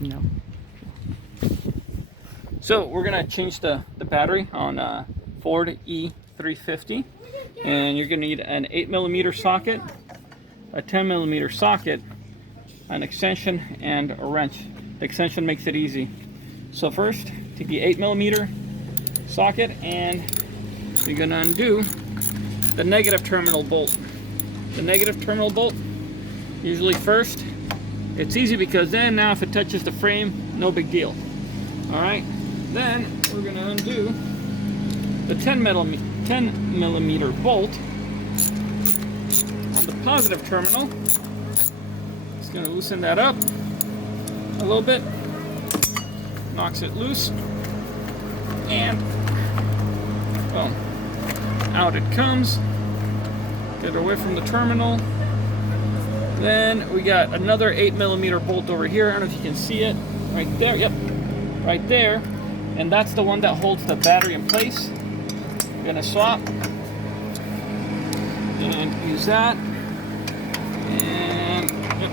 No. So we're gonna change the battery on Ford E-350, and you're gonna need an 8mm socket, a 10mm socket, an extension, and a wrench. The extension makes it easy. So first, take the 8mm socket and you're gonna undo the negative terminal bolt. The negative terminal bolt, usually first. It's easy because then now if it touches the frame, no big deal. All right, then we're gonna undo the 10mm bolt on the positive terminal. Just gonna loosen that up a little bit, knocks it loose, and boom, out it comes. Get it away from the terminal. Then we got another 8mm bolt over here. I don't know if you can see it. Right there, yep, right there. And that's the one that holds the battery in place. I'm gonna swap and use that. And yep.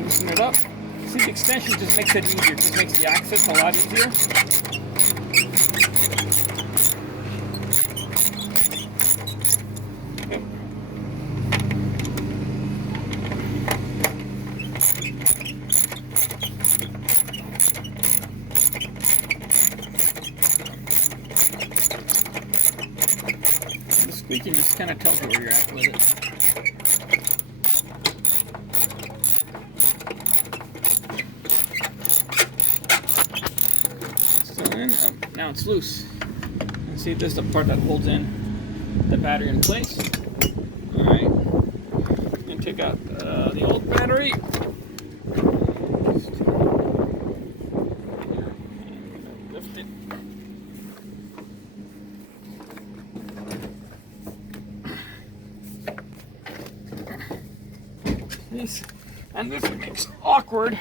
Loosen it up. See, the extension just makes it easier. It just makes the access a lot easier. Squeaking just kind of tells you where you're at with it. Still in. Oh, now it's loose. And see, this is the part that holds in the battery in place. All right. And take out the old battery. Lift it. And this makes it awkward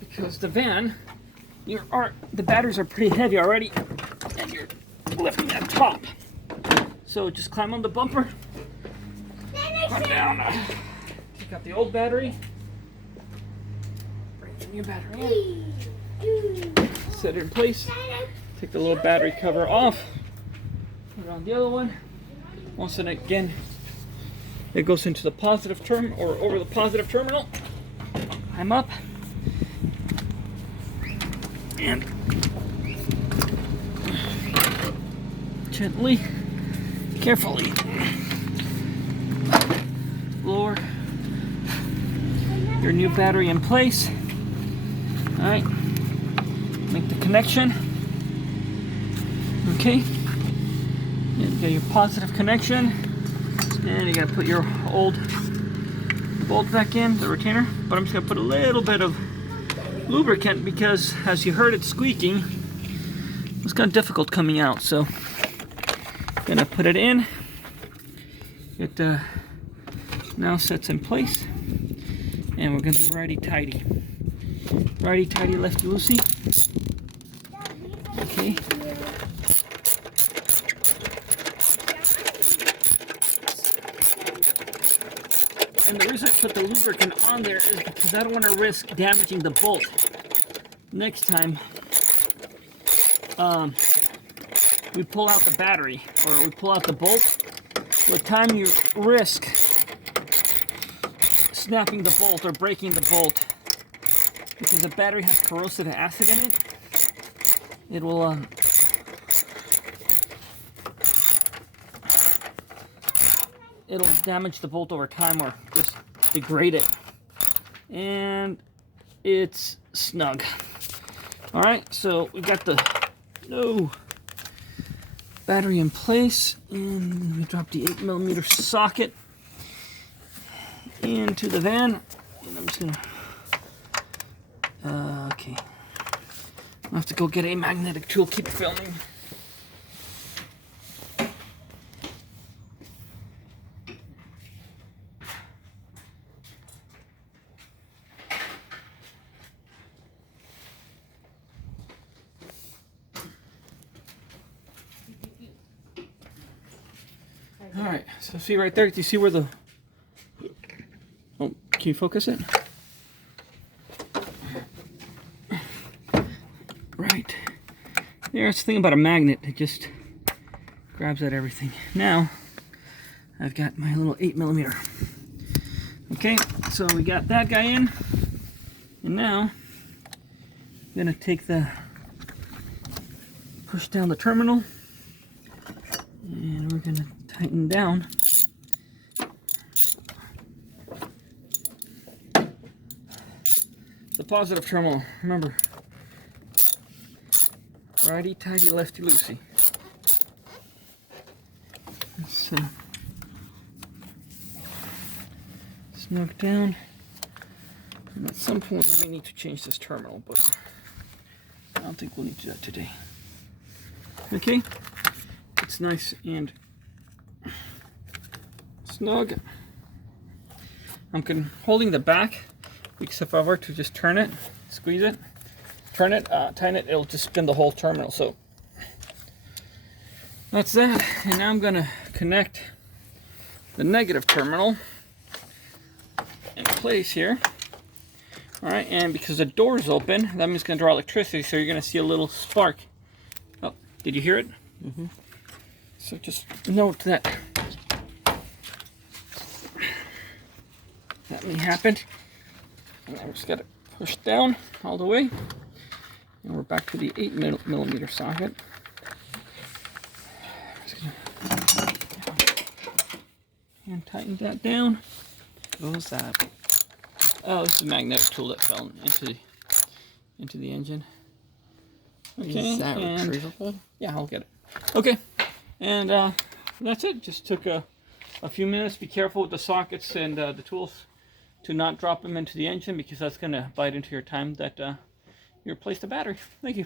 because the van, the batteries are pretty heavy already, and you're lifting that top. So just climb on the bumper, climb down, take out the old battery, bring the new battery in, set it in place, take the little battery cover off, put it on the other one. Once and again, it goes into the positive terminal, or over the positive terminal. I'm up. And gently, carefully lower your new battery in place. All right, make the connection. Okay, and get your positive connection. And you gotta put your old bolt back in, the retainer. But I'm just gonna put a little bit of lubricant because, as you heard it squeaking, it's kind of difficult coming out. So, gonna put it in. It now sets in place, and we're gonna do righty-tighty. Righty-tighty, lefty-loosey. Okay. And the reason I put the lubricant on there is because I don't want to risk damaging the bolt. Next time we pull out the battery, or we pull out the bolt, the time you risk snapping the bolt or breaking the bolt, because the battery has corrosive acid in it, it will it'll damage the bolt over time or just degrade it. And it's snug. All right, so we got the battery in place, and we drop the 8mm socket into the van. And I'm just gonna, okay. I'll have to go get a magnetic tool, keep filming. All right, so see right there, do you see where the, oh, can you focus it? There's the thing about a magnet, it just grabs at everything. Now, I've got my little 8mm. Okay, so we got that guy in, and now I'm gonna take push down the terminal, and we're gonna tighten down. The positive terminal, remember, righty tighty, lefty loosey. Let's snug down. And at some point we may need to change this terminal, but I don't think we'll need to do that today. Okay, it's nice and snug. I'm holding the back because if I were to just turn it, squeeze it, turn it, tighten it, it'll just spin the whole terminal. So that's that. And now I'm gonna connect the negative terminal in place here. All right, and because the door is open, that means it's gonna draw electricity, so you're gonna see a little spark. Oh, did you hear it? Mm-hmm. So just note that may happen. And I just gotta push down all the way. And we're back to the 8mm socket. And tighten that down. What was that? Oh, this is a magnetic tool that fell into the engine. Okay, is that retrievable? Yeah, I'll get it. Okay, and that's it. Just took a few minutes. Be careful with the sockets and the tools to not drop them into the engine, because that's going to bite into your time that you replace the battery. Thank you.